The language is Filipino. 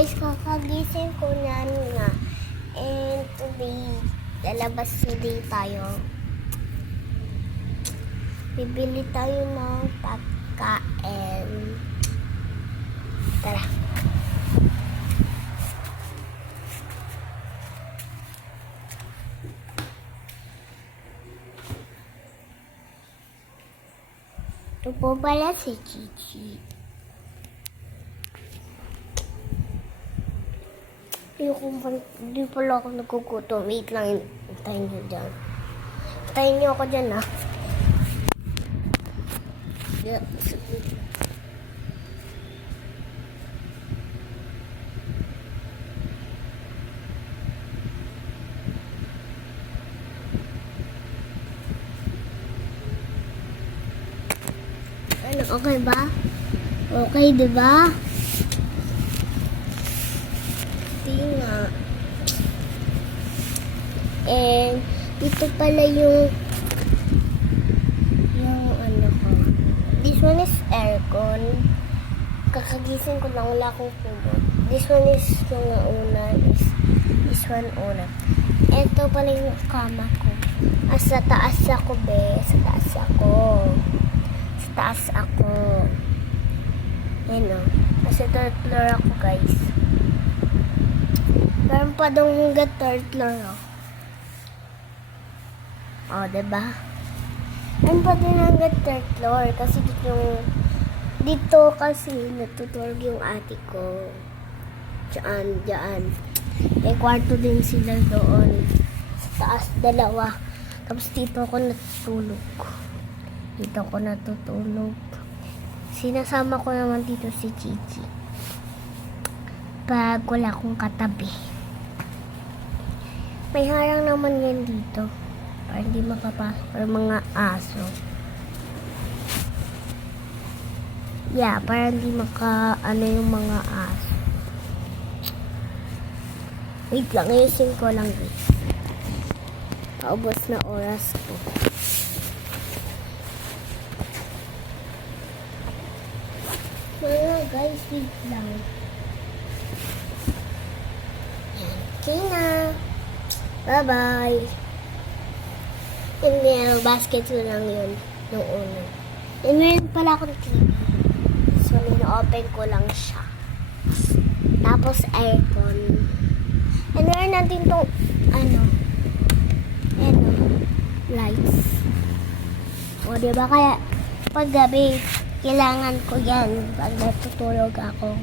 guys, kakagising ko na nga. And today, lalabas today tayo. Bibili tayo ng pagkain. Tara. Ito po pala si Chichi. Hindi pala ako nagkukutom. Wait lang. Hintayin niyo dyan. Hintayin niyo ako dyan, ah. Ano, okay ba? Okay, diba? Nga. And dito pala yung ano ko. This one is aircon. Kakagising ko lang, wala akong kumot. This one is mga una. This one una. Ito pala yung kama ko. Sa taas ako, be. Sa taas ako. Sa taas ako. Yan o. Nasa third floor ako, guys. Meron pa daw hanggang third floor, oh. Oh, diba? Meron pa din hanggang third floor. Kasi dito kasi natutulog yung ate ko. Diyan. May kwarto din sila doon. Sa taas, dalawa. Tapos dito ako natutulog. Dito ako natutulog. Sinasama ko naman dito si Chichi. Pag wala akong katabi. May harang naman yan dito. Para hindi makapasok para mga aso. Yeah, para hindi yung mga aso. Wait lang, ayusin ko lang guys. Paubos na oras ko. Mga guys, wait lang. Okay na. Bye-bye. Hindi, basket ko lang yun. Nung una. And meron pala akong TV. So, nino-open ko lang siya. Tapos, aircon. And meron natin itong, lights. O, diba? Kaya, pag gabi, kailangan ko yan pag natutulog ako.